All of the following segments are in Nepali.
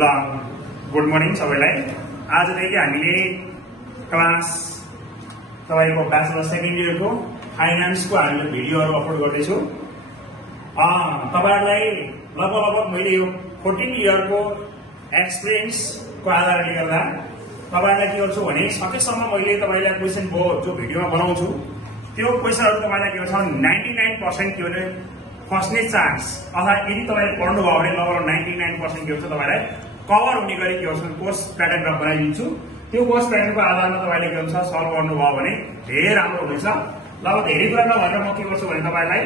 ल गुड मर्निङ सबैलाई। आजदेखि हामीले क्लास तपाईको ब्याचलर सेकेन्ड इयरको फाइनान्सको हामीले भिडियोहरू अपलोड गर्दैछु। तपाईहरुलाई लगभग मैले यो 14 इयरको एक्सपिरियन्सको आधारले गर्दा तपाईहरुलाई के गर्छु भने सकेसम्म मैले तपाईलाई क्वेशन जो भिडियोमा बनाउँछु त्यो क्वेशनहरु तपाईलाई के गर्छ 99% के भने फस्ने चान्स अथवा यदि तपाईले पढ्नु भयो भने लगभग 99% के हुन्छ तपाईलाई कभर हुने गरी के हुन्छ कोर्स प्याटर्न बनाइदिन्छु। त्यो कोर्स प्याटर्नको आधारमा तपाईले के हुन्छ सल्भ गर्नु भयो भने धेरै राम्रो हुनेछ। ल अब धेरै कुरा नभएर म के गर्छु भने तपाईलाई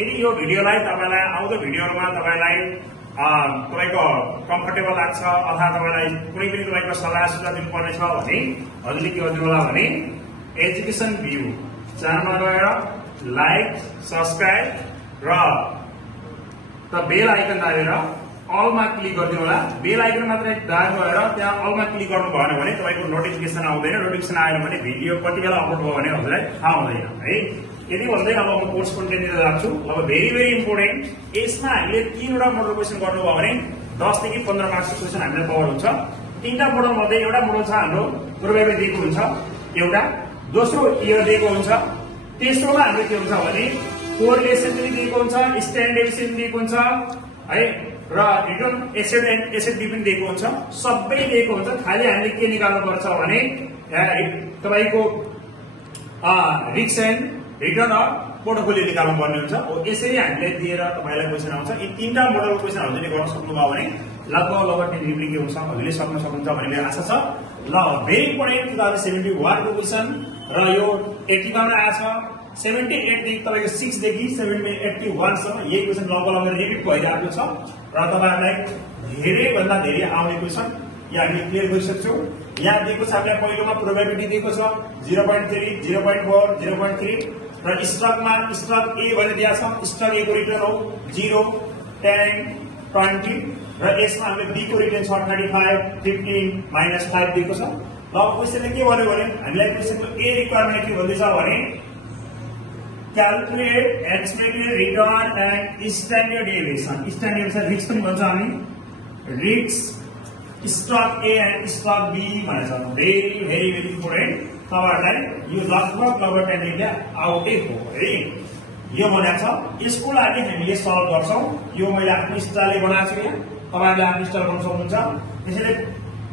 यदि यो भिडियोलाई तपाईलाई आउँदो भिडियोहरुमा तपाईलाई तपाईको कम्फर्टेबल लाग्छ अथवा तपाईलाई कुनै पनि तपाईको सल्लाह सुझाव दिनुपर्ने छ भने हजुरले के गर्नु होला भने एजुकेसन भ्यू च्यानलमा गएर लाइक सब्स्क्राइब र बेल आइकन दाबेर अलमा क्लिक गरिदिनु होला। बेल आइकन मात्र दाबेर त्यहाँ अलमा क्लिक गर्नु भएन भने तपाईको नोटिफिकेसन आउँदैन। नोटिफिकेसन आएन भने भिडियो कति बेला अपलोड भयो भने हजुरलाई थाहा हुँदैन है। यदि भन्दै अब म कोर्स कन्टेन्टतिर लाग्छु। अब भेरी इम्पोर्टेन्ट यसमा हामीले 3वटा मोडल क्वेशन गर्नु भयो भने 10 देखि 15 मार्क्सको क्वेशन हामीलाई कभर हुन्छ। 3टा मोडल मध्ये एउटा मोडल छ हाम्रो पूर्वमा दिएको हुन्छ, एउटा दोस्रो इयर दिएको हुन्छ, तेस्रोमा हामीले के हुन्छ भने कोरिलेसन पनि दिएको हुन्छ, स्ट्यान्डर्डाइजेसन दिएको हुन्छ है र return asset and asset B पनि दिएको हुन्छ। सबै दिएको हुन्छ। खाली हामीले के निकाल्नु पर्छ भने तपाईको risk and return of portfolio निकाल्नु पर्ने हुन्छ। यसरी हामीले दिएर तपाईलाई क्वेशन आउँछ। यी 3टा मोडलको क्वेशन हजुरले गर्न सक्नुभयो भने लगभग टेलिभरी के हुन्छ हजुरले सक्न सक्नुहुन्छ भन्ने मेरो आशा छ। ल भेरी इम्पोर्टेन्ट 2071 को क्वेशन र यो 80 मा आछ। 78 देखि तपाईको 6 देखि 81 सम्म यही क्वेशन लगभग रिपिट भइरहेको छ र तपाईहरुलाई धेरै भन्दा धेरै आउने क्वेशन यहाँ हामीले क्लियर गरिसक्छौं। यहाँ दिएको छ हामीलाई पहिलोमा प्रोबेबिलिटी दिएको छ 0.3 0.4 0.3 र स्टकमा स्टक ए भनेर दिएको छ। स्टक ए को रिटर्न हो 0 10 20 र यसमा हामीले बी को रिटर्न छ 35 15 -5 दिएको छ। ल अब क्वेशनले के भन्यो भने हामीलाई क्वेशनको ए रिक्वायरमेन्ट के भन्दैछ भने calculate expected return and standard deviation. Standard deviation risk पनि भन्छ हामी। risk stock A and stock B भनेछ। very important तपाईहरुलाई यो लगभग टेन्डेन्टले आउटै हो है। यो भनेको छ यसको लागि हामीले सल्भ गर्छौं। यो मैले आफ्नो स्टाइलले बनाएको छु। यहाँ तपाईहरुले आफ्नो स्टाइल गर्न सक्नुहुन्छ। त्यसैले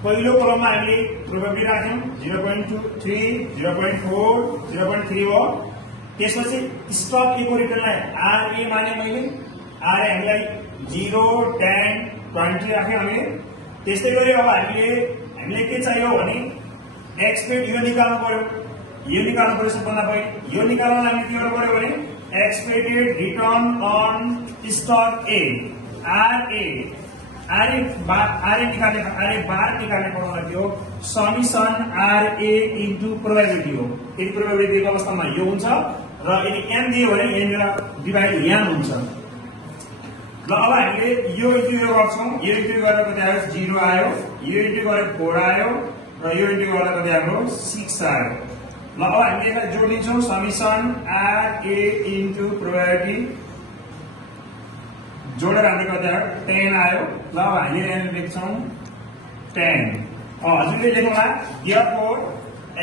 पहिलो कलममा हामीले प्रोबेबिलिटी राख्यौं 0.23 0.4 0.3 हो। त्यसपछि स्टक ए को रिटर्नलाई आरए माने मैले आरए हामीलाई 0 10 20 राख्यौं हामीले। त्यस्तै गरी अब हामीले के चाहियो भने एक्सपेक्ट यो निकाल्नु पर्यो। यो निकाल्नु पर्यो सबभन्दा पहिले। यो निकाल्नलाई हामीले के गर्नु पर्यो भने एक्सपेक्टेड रिटर्न अन स्टक ए आरए बार निकाल्ने पर्दा के हो समिसन आरए इन्टु प्रोबेबिलिटी हो। यदि प्रोबेबिलिटी दिएको अवस्थामा यो हुन्छ र यदि एन दियो भने एन डिभाइड यान हुन्छ। ल अब हामीले यो इन्टु यो गर्छौं। यो इन्टु गरेर कति आयो 0 आयो। यो इन्टु गरेर 4 आयो र यो इन्टु गरेर कति आयो 6 आयो। ल अब हामीले यसलाई जोडिन्छौं समिसन आरए इन्टु प्रोबेबिलिटी जोडेर हामीले कति आयो 10 आयो। ल अब हामीले यहाँ लेख्छौं 10। हजुरले लेख्नुला therefore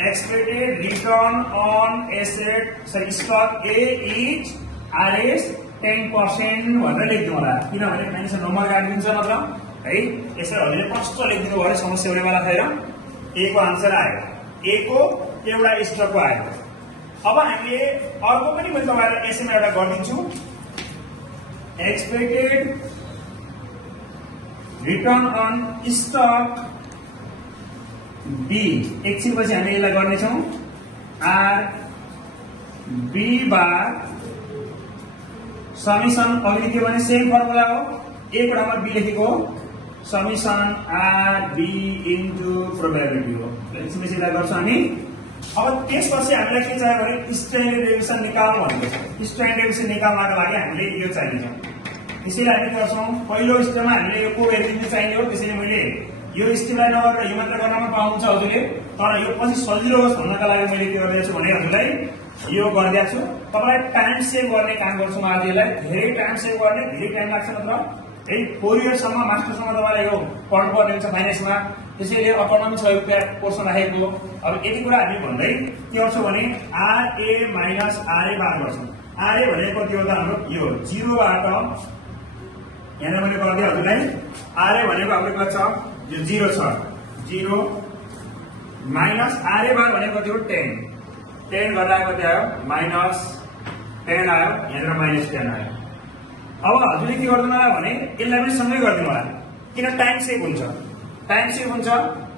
expected return on asset stock A is RS 10% भनेर लेख्दिनु होला। किनभने मान्छे नम्बर काटिदिन्छ मतलब है। यसरी हजुरले प्रष्ट लेखिदिनु भयो समस्या हुने वाला छैन। ए को आन्सर आयो। ए को एउटा स्टक आयो। अब हामीले अर्को पनि मैले तपाईहरुलाई यसैमा एउटा गर्दिन्छु। expected return on stock B एकछिनपछि हामी यसलाई गर्नेछौं आर बी बार समिसन अघि के भने सेम फर्मुला हो। ए को ठाउँमा बी लेखेको समिसन आर बी इन्टु प्रोबेबिलिटी हो। एकछिनपछि यसलाई गर्छौं हामी। अब त्यसपछि हामीलाई के चाहियो भने स्ट्यान्डर्ड डेभिएसन निकाल्नु भनेको छ। स्ट्यान्डर्ड डेभिएसन निकाल्नको लागि हामीले यो चाहिन्छ। त्यसैले हामी गर्छौं पहिलो स्टेपमा हामीले यो कोभेरिएन्ट चाहिने हो। त्यसैले मैले यो स्टेपलाई नगरेर यो मात्र गर्नमा पाउँछ हजुरले। तर यो पछि सजिलो होस् भन्नका लागि मैले के गरिदिएको छु भने हजुरलाई यो गरिदिएको छु। तपाईलाई टाइम सेभ गर्ने काम गर्छु म आज यसलाई। धेरै टाइम सेभ गर्ने धेरै टाइम लाग्छ नत्र है 4 इयर्ससम्म मास्टरसम्म तपाईलाई यो पढ्नुपर्ने हुन्छ फाइनान्समा त्यसैले इकोनोमी सहयोग पोर्सन राखेको अब यति कुरा हामी भन्दै के गर्छौँ भने RA माइनस RA बार गर्छौँ RA भनेको कति हो त हाम्रो यो 0 बाट यहाँ मैले गर्दै हजुरलाई RA भनेको हाम्रो कति छ यो 0 छ 0 माइनस RA बार भनेको कति हो 10 10 गर्दा कति आयो माइनस 10 आयो यहाँनिर माइनस 10 आयो अब हजुरले के गर्दिनु होला भने यसलाई पनि सँगै गर्दिनु होला किन टाइम सेभ हुन्छ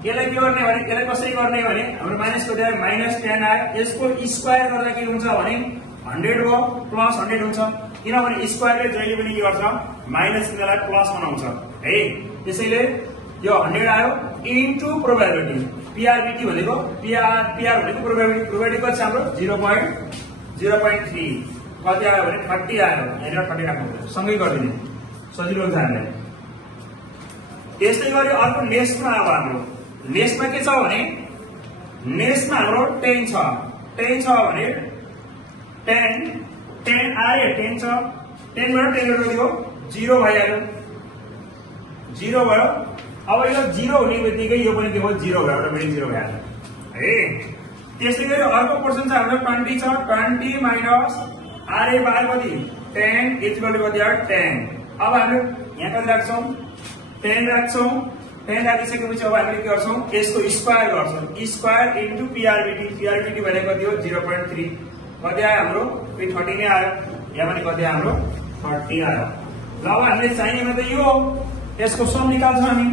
यसलाई के गर्ने भने यसलाई कसरी गर्ने भने हाम्रो माइनस कति आयो माइनस 10 आयो यसको स्क्वायर गर्दा के हुन्छ भने 100 हो प्लस 100 हुन्छ किनभने स्क्वायरले जहिले पनि के गर्छ माइनस चिन्हलाई प्लस बनाउँछ है त्यसैले यो 100 आयो इन्टु प्रोबेबिलिटी पीआरबीटी भनेको पीआर भनेको प्रोबेबिलिटी कति छ हाम्रो 0.3 कति आयो भने 30 आयो यहाँनिर 30 राख्नु सँगै गरिदिने सजिलो हुन्छ हामीलाई त्यस्तै गरी अर्को नेक्स्टमा अब हाम्रो नेक्स्टमा के छ भने नेक्स्टमा हाम्रो 10 छ भने 10 आयो 10 छ 10 बाट 10 गर्दियो 0 भइहाल्यो 0 भयो अब यो 0 हुने बित्तिकै यो पनि के हो 0 भयो एउटा पनि 0 भइहाल्यो है त्यसै गरी अर्को पोर्सन छ हाम्रो 20 छ 20 माइनस RA बार कति 10 इक्वल टु कति आयो 10 अब हामी यहाँ कति राख्छौँ 10 राख्छौँ 10 राखिसकेपछि अब हामीले के गर्छौँ यसको स्क्वायर गर्छौँ स्क्वायर इन्टु पीआरबीटी भनेको कति हो 0.3 कति आयो हाम्रो 30 नै आयो यहाँ पनि कति आयो हाम्रो 30 आयो ल अब हामीले चाहिने त यो यसको सम निकाल्छौँ हामी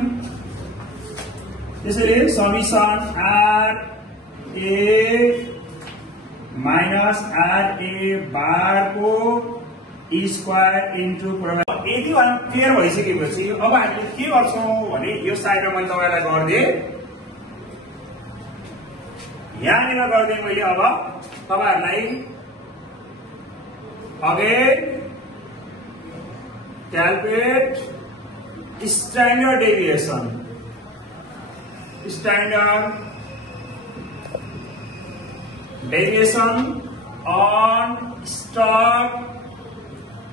त्यसैले समेसन RA माइनस RA बार को स्क्वायर इन्टु प्रोबेबिलिटी यति क्लियर भइसकेपछि अब हामीले के गर्छौँ भने यो साइडमा मैले तपाईलाई गरिदिएँ यहाँनिर गरिदिएँ मैले अब तपाईहरुलाई again calculate standard deviation on stock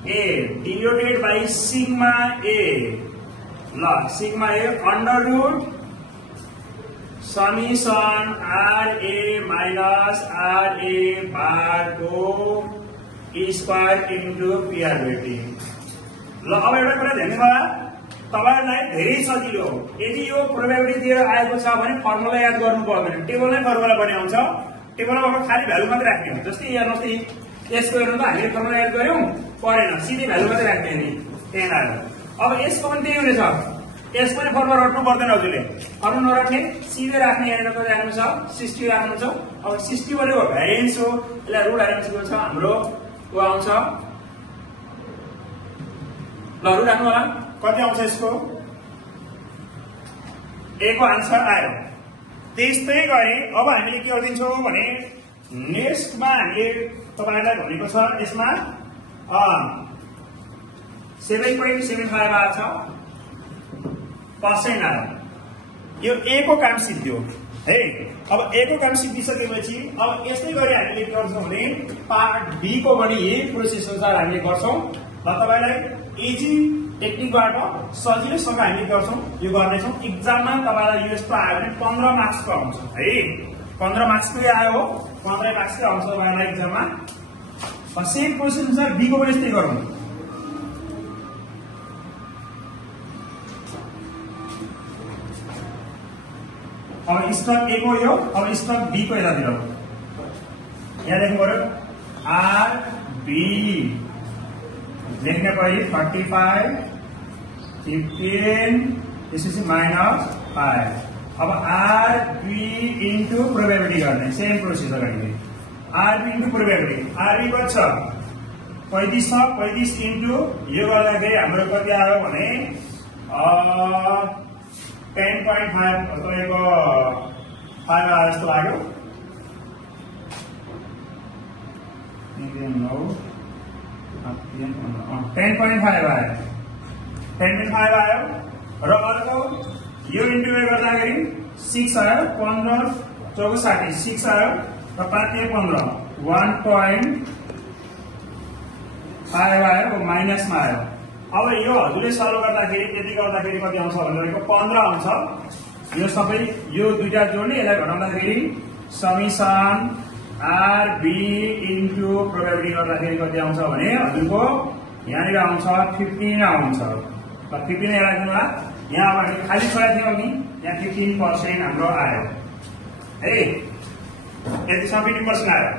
A divided by sigma A sigma A under root summation RA minus RA bar को स्क्वायर इन्टु पीआरबीटी ल अब एउटा कुरा ध्यान दिनु होला तपाईहरुलाई धेरै सजिलो यदि यो प्रोबेबिलिटी दिएर आएको छ भने फर्मुला याद गर्नु पर्दैन टेबलमै फर्मुला बनाउँछ टेबलमा खाली भ्यालु मात्रै राख्ने हो जस्तै हेर्नुस् यसको हेर्नु त हामीले फर्मुला याद गर्यौं परेन सिधै भ्यालु मात्रै राख्ने नि 10 आयो अब यसको पनि त्यही हुनेछ यसको पनि फर्मुला रट्नु पर्दैन हजुरले फर्मुला नराख्ने सिधै राख्ने यहाँनिर कति राख्नु छ 60 राख्नु छ अब 60 भनेको भ्यारिएन्स हो यसलाई रुट हालिदिएको छ हाम्रो को आउँछ ल रुट राख्नु होला कति आउँछ यसको A को आन्सर आयो त्यस्तै गरी अब हामीले के गर्दिन्छौँ भने नेक्स्टमा हामीले तपाईहरुलाई भनेको छ यसमा 7.75 आएको छ पर्सेन्ट आयो यो A को काम सिद्धियो है अब A को काम सिद्धिसकेपछि अब यस्तै गरी हामीले के गर्छौँ भने पार्ट B को पनि यही प्रोसेस अनुसार हामीले गर्छौँ र तपाईलाई इजी टेक्निकबाट सजिलैसँग हामी गर्छौँ यो गर्नेछौँ एक्जाममा तपाईलाई यो यस्तो आयो भने 15 मार्क्सको आउँछ है 15 मार्क्सकै आयो हो 15 मार्क्सकै आउँछ तपाईलाई एक्जाममा सेम प्रोसेस अनुसार B को पनि यस्तै गरौँ अब स्टक A को यो अब स्टक B को यतातिर यहाँ लेख्नु पर्यो RB लेख्ने पहिले 35 15 त्यसपछि माइनस 5 अब RB इन्टु प्रोबेबिलिटी गर्ने सेम प्रोसेस अगाडि RB इन्टु प्रोबेबिलिटी RB कति छ 35 छ 35 इन्टु यो गर्दाखेरि हाम्रो कति आयो भने 10.5 तपाईँको 5 आयो जस्तो लाग्यो 10.5 आयो 10.5 आयो र अर्को यो इन्टु गर्दाखेरि 6 आयो 15 64 6 आयो र 5 15 1.5 आयो माइनसमा आयो अब यो हजुरले सल्भ गर्दाखेरि त्यति गर्दाखेरि कति आउँछ भनेको 15 आउँछ। यो सबै यो दुईटा जोड्ने यसलाई घटाउँदाखेरि समेसन आरबी इन्टु प्रोबेबिलिटी गर्दाखेरि कति आउँछ भने हजुरको यहाँनिर आउँछ 15 आउँछ। ल 15 यहाँ राख्नु होला। यहाँ अब हामीले खाली छोडेको थियौँ नि, यहाँ 15% हाम्रो आयो है, यतिसम्म 15% आयो।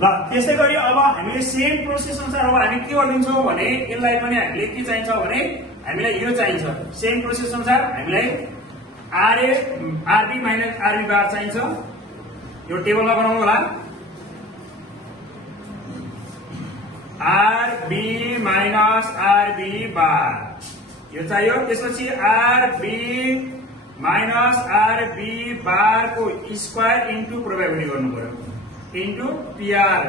ल त्यसै गरी अब हामीले सेम प्रोसेस अनुसार अब हामी के गरिदिन्छौँ भने यसलाई पनि हामीले के चाहिन्छ भने हामीलाई यो चाहिन्छ। सेम प्रोसेस अनुसार हामीलाई आरबी माइनस आरबी बार चाहिन्छ। यो टेबलमा बनाउनु होला। आरबी माइनस आरबी बार यो चाहियो। त्यसपछि आरबी माइनस आरबी बार को स्क्वायर इन्टु प्रोबेबिलिटी गर्नु पर्यो इन्टु पीआर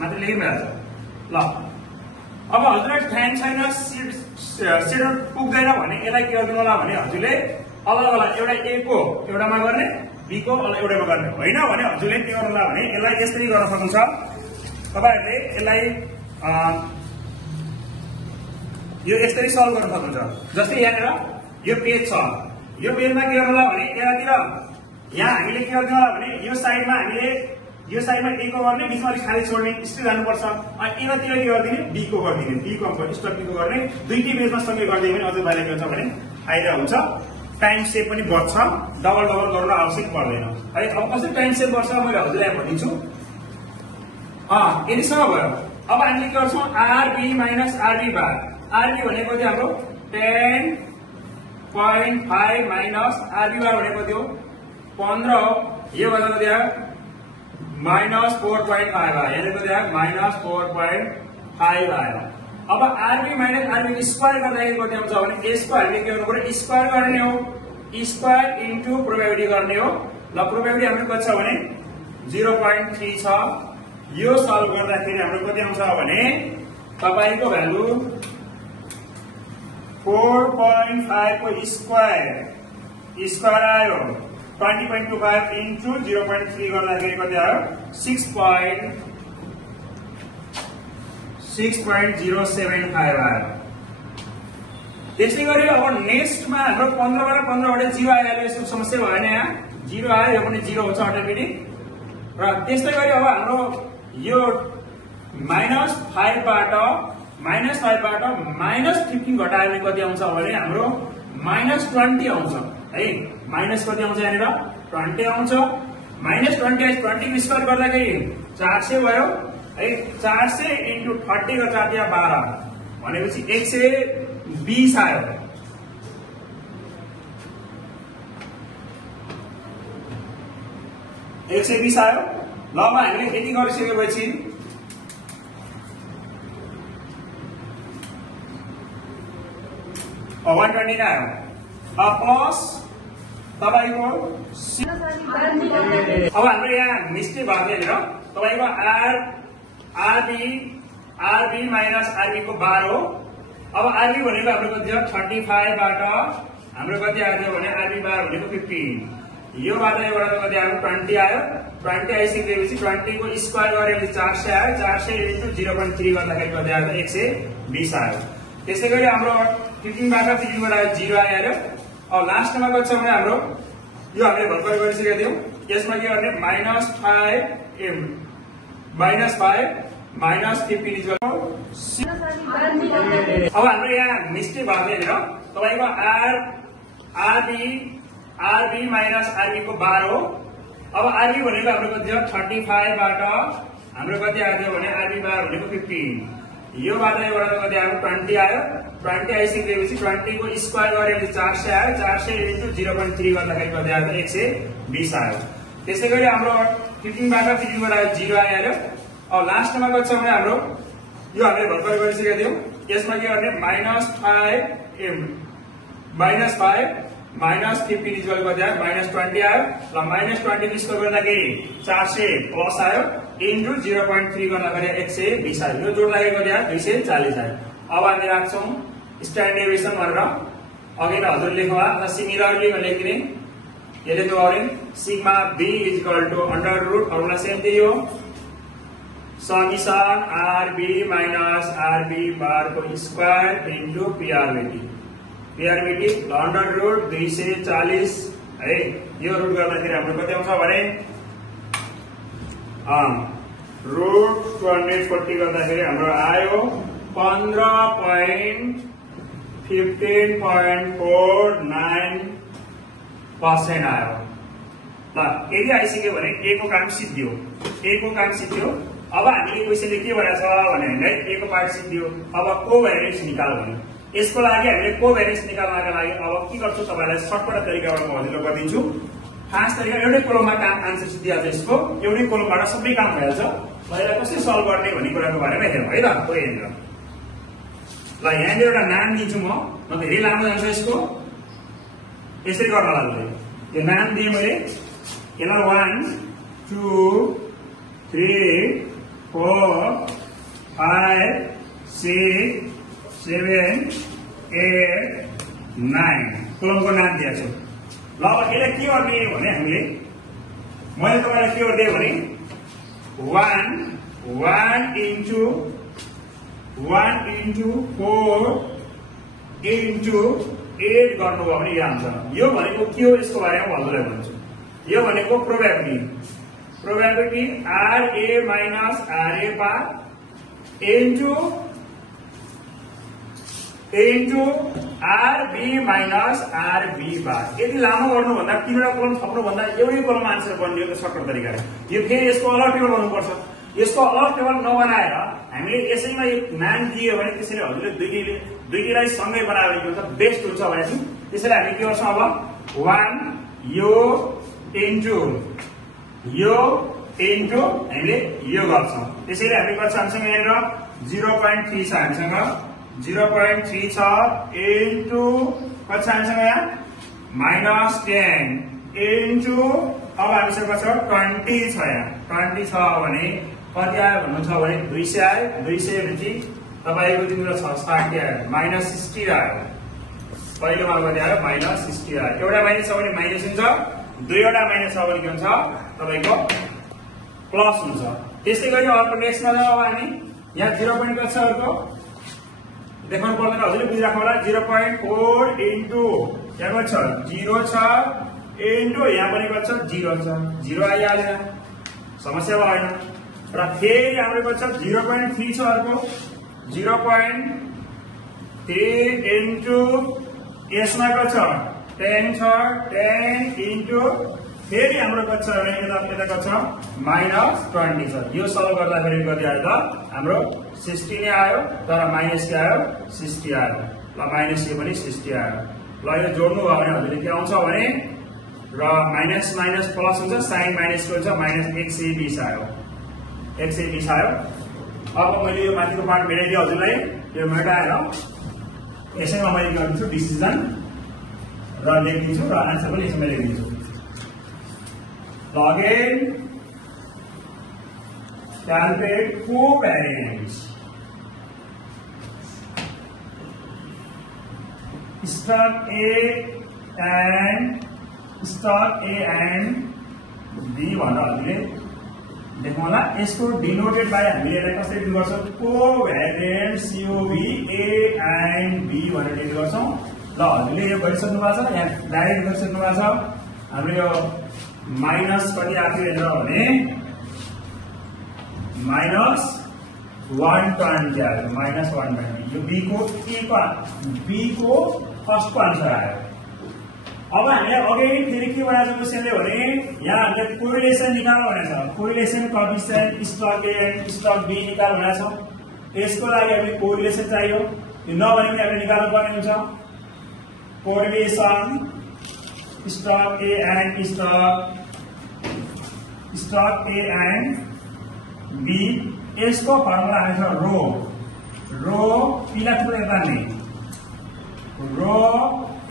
मात्र लेखिरहेछ। ल अब हजुरलाई टाइम छैन, सिड पुग्दैन भने यसलाई के गर्नु होला भने हजुरले अलग अलग एउटा ए को एउटामा गर्ने, बी को एउटामा गर्ने होइन भने हजुरले के गर्नु होला भने यसलाई यसरी गर्न सक्नुहुन्छ। तपाईहरुले यसलाई यो यसरी सल्भ गर्न सक्नुहुन्छ। जस्तै यहाँनिर यो पेज छ, यो पेजमा के गर्नु होला भने यतातिर यहाँ हामीले के गर्नु होला भने यो साइडमा हामीले यो साइडमा ए को गर्ने, बीचमा खाली छोड्ने, यसरी जानुपर्छ। अनि यतातिर के गरिदिने बी को गरिदिने, बी को स्टप बी को गर्ने। दुईटै पेजमा सँगै गरिदियो भने अझ बाहिर के हुन्छ भने फाइदा हुन्छ, टाइम सेभ पनि बढ्छ, डबल डबल गर्न आवश्यक पर्दैन है। अब कसरी टाइम सेभ गर्छ मैले हजुरलाई भनिदिन्छु। यतिसम्म भयो। अब हामीले के गर्छौँ आरबी माइनस आरबी बार। आरबी भनेको थियो हाम्रो 10.5 माइनस आरबी बार भनेको थियो 15 हो। यो भनेको थियो माइनस 4.5 आयो, यहाँनिर थियो माइनस 4.5 आयो। अब आरबी माइनस आरबी स्क्वायर गर्दाखेरि कति आउँछ भने यसको हामीले के गर्नु पर्यो स्क्वायर गर्ने हो, स्क्वायर इन्टु प्रोबेबिलिटी गर्ने हो। ल प्रोबेबिलिटी हाम्रो कति छ भने 0.3 छ। यो सल्भ गर्दाखेरि हाम्रो कति आउँछ भने तपाईको भ्यालु 4.5 को स्क्वायर आयो 20.25 इन्टु 0.3 गर्दाखेरि कति आयो 6.075 आयो। त्यसै गरी अब नेक्स्टमा हाम्रो 15 बाट 15 वटा 0 आइहाल्यो। यसको समस्या भएन, यहाँ 0 आयो, यो पनि 0 हुन्छ अटोमेटिक। र त्यस्तै गरी अब हाम्रो यो -5 बाट -15 घटायो भने कति आउँछ भने हाम्रो -20 आउँछ है। माइनस कति आउँछ यहाँनिर 20 आउँछ। -20 20 को स्क्वायर गर्दाखेरि 400 भयो है। 400 इन्टु 30 का 4 या 12 भनेपछि 120 आयो। आयो। ल अब हामीले यति गरिसकेपछि 129 आयो। प्लस तपाईको अब हाम्रो यहाँ मिस्टेक भएको थियो हेर, तपाईको आरबी माइनस आरबी को 12 हो। अब आरबी भनेको हाम्रो कति हो 35 बाट हाम्रो कति आयो भने आरबी बार भनेको 15, यो बाट एउटा कति आयो 20 आयो। 20 आइसकेपछि 20 को स्क्वायर गरेपछि 400 आयो। 400 इन्टु 0.3 गर्दाखेरि कति आयो 120 आयो। त्यसै गरी हाम्रो 15 बाट 3 गरायो 0 आइहाल्यो। अब लास्टमा कति छ भने हाम्रो यो हामीले भर्खर गरिसकेका थियौँ। यसमा के गर्ने -5 -15 इज अब हाम्रो यहाँ मिस्टेक भएको थियो हेर, तपाईको आरबी माइनस आरबी को 12 हो। अब आरबी भनेको हाम्रो कति हो 35 बाट हाम्रो कति आयो भने आरबी बार भनेको 15, यो बाट एउटा कति आयो 20 आयो। 20 आइसकेपछि 20 को स्क्वायर गरेपछि 400 आयो। 400 इन्टु 0.3 गर्दाखेरि कति आयो 120 आयो। त्यसै गरी हाम्रो 15 बाट 3 गरायो 0 आइहाल्यो। अब लास्टमा कति छ भने हाम्रो यो हामीले भर्खर गरिसकेका थियौँ। यसमा के गर्ने -5 -15 इज कति आयो -20 आयो। ल -20 को स्क्वायर गर्दाखेरि 400 प्लस आयो इन्टु 0.3 गर्दाखेरि 120 आयो। यो जोड्दाखेरि कति आयो 240 आयो। अब हामी राख्छौँ स्ट्यान्डर्ड डेभिएसन गरेर अघि नै हजुर लेख्नु होला अथवा सिमिलरली लेखिदिने। यो लेख्नु अरे sigma B is equal to under root formula same त्यही हो, summation R B minus R B bar को स्क्वायर इन्टु पीआरबीटी पीआरबीटी अंडर रूट 240 है यो रुट गर्दाखेरि हाम्रो कति आउँछ भने रूट 240 गर्दाखेरि हाम्रो आयो 15.49% आयो ल यदि आइसक्यो भने ए को काम सिद्धियो अब हामीले क्वेशनले के भनेको छ भने हामीलाई ए को पार्ट सिद्धियो अब कोभ्यारिएन्स निकाल भन्यो यसको लागि हामीले कोभ्यारिएन्स निकाल्नका लागि अब के गर्छु तपाईलाई सर्टकट तरिकाबाट म हजुरलाई गरिदिन्छु खास तरिका एउटै कोलममा काम आन्सर सिद्धिहाल्छ यसको एउटै कोलमबाट सबै काम भइहाल्छ पहिला कसरी सल्भ गर्ने भन्ने कुराको बारेमा हेरौँ है त कोही हेरेर ल यहाँनिर एउटा नाम दिन्छु म धेरै लामो जान्छ यसको यसरी गर्न लाग्यो यो नाम दिएँ मैले यसलाई 1 2 3 4 5 6 7 8 9 कोलमको नाम दिएको छु ल अब यसलाई के गर्ने भने हामीले मैले तपाईलाई के गरिदिएँ भने 1 इन्टु 4 इन्टु 8 गर्नुभयो भने यहाँ हुन्छ यो भनेको के हो यसको बारेमा हजुरलाई भन्छु यो भनेको प्रोबेबिलिटी RA माइनस RA बार इन्टु RB माइनस RB बार यदि लामो गर्नुभन्दा तीनवटा कोलम थप्नुभन्दा एउटै कोलममा आन्सर बन्ने हो सर्टकट तरिकाले यो फेरि यसको अलग टेबल बनाउनुपर्छ यसको अलग टेबल नबनाएर हामीले यसैमा एक नाम दियो भने त्यसैले हजुरले दुईटैलाई सँगै बनायो भने के हुन्छ बेस्ट हुन्छ भनेछु त्यसैले हामी के गर्छौँ अब 1 यो इन्टु हामीले यो गर्छौँ त्यसैले हामी कति छ हामीसँग यहाँनिर 0.3 छ हामीसँग 0.3 छ इन्टु कति छ हामीसँग यहाँ -10 इन्टु अब हामीसँग छ 20 छ यहाँ 20 छ भने कति आयो भन्नुहुन्छ भने 200 आयो 200 भनेपछि तपाईको तिम्रो 60 आयो -60 आयो पहिलोमा कति आयो -60 आयो एउटा माइनस छ भने माइनस हुन्छ दुईवटा माइनस छ भने के हुन्छ तपाईको प्लस हुन्छ त्यसै गरी अर्को नेक्स्टमा जाउँ अब हामी यहाँ 0 पॉइन्ट कति छ अर्को देखाउनु पर्दैन हजुरले बुझिराख्नु होला 0.4 इन्टु यहाँ कति छ 0 छ इन्टु यहाँ पनि कति छ 0 छ 0 आइहाल्यो समस्या भएन र फेरि हाम्रो कति छ 0.3 छ अर्को 0.3 इन्टु यसमा कति छ 10 छ 10 इन्टु फेरि हाम्रो कति छ भने यता कति छ -20 छ यो सल्भ गर्दाखेरि कति आयो त हाम्रो 60 नै आयो तर माइनस के आयो 60 आयो ल माइनस के पनि 60 आयो ल यो जोड्नु भयो भने हजुरले के आउँछ भने र माइनस माइनस प्लस हुन्छ साइन माइनस को हुन्छ -120 आयो 120 आयो अब मैले यो माथिको पार्ट मेटाइदिएँ हजुरलाई यो मेटाएर यसैमा मैले गरिदिन्छु डिसिजन र लेखिदिन्छु र आन्सर पनि यसैमा लेखिदिन्छु Again, calculate covariance. Stock A and B भन्दा हामीले देखौँ होला यसको डिनोटेड बाइ हामीले यसलाई कसरी डिनोट गर्छौँ कोभ्यारिएन्स COV A and B भनेर डिनोट गर्छौँ ल हामीले यो गरिसक्नु भएको छ यहाँ डाइरेक्ट गरिसक्नु भएको छ हाम्रो यो माइनस कति आएको थियो भने -120 आयो -120 यो बी को फर्स्ट को आन्सर आयो अब हामीले अघि फेरि के बनाएको छ क्वेशनले भने यहाँ हामीले कोरिलेसन निकाल्नु भनेको छ correlation coefficient stock A and stock B निकाल्नु भनेको छ यसको लागि हामीले कोरिलेसन चाहियो यो नभने पनि हामीले निकाल्नु पर्ने हुन्छ correlation stock A and stock A and B इसको फॉर्मूला है रो पीला थोड़ा नहीं रो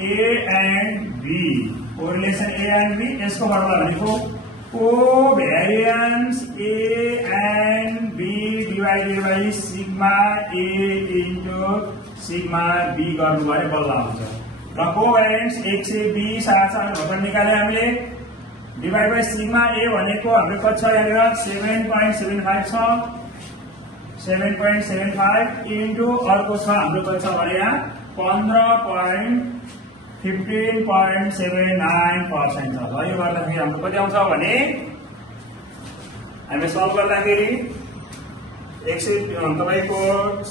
A and B correlation A and B इसको फॉर्मूला देखो covariance A and B divided by sigma A into sigma B गर्नु भने बल्ल आउँछ र कोवेरिएंस 120 आछ भनेर निकाले हामीले डिवाइड बाइ सिग्मा A भनेको हाम्रो कति छ यहाँनिर 7.75 छ 7.75 इन्टु अर्को छ हाम्रो कति छ भने यहाँ 15.79% छ। ल यो गर्दाखेरि हाम्रो कति आउँछ भने हामी सल्भ गर्दाखेरि तपाईको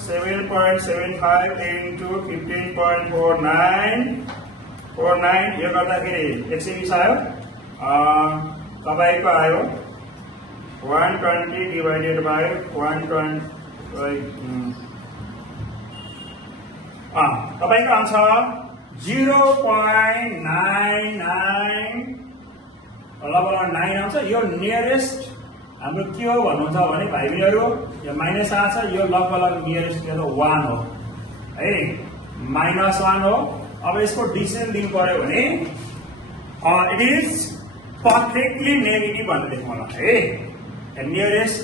7.75 इन्टु 15.49 यो गर्दाखेरि 120 आयो। तपाईको आयो 120 divided by 120 तपाईको आन्सर 0.99 लगभग 9 आउँछ। यो नियरेस्ट हाम्रो के हो भन्नुहुन्छ भने भाइ बहिनीहरु यो माइनस आछ, यो लगभग नियरेस्ट के हो 1 हो है, -1 हो। अब यसको डिसिजन दिनु पर्यो भने इट इज परफेक्टली नेगेटिभ भनेर लेख्नु होला है। नियरेस्ट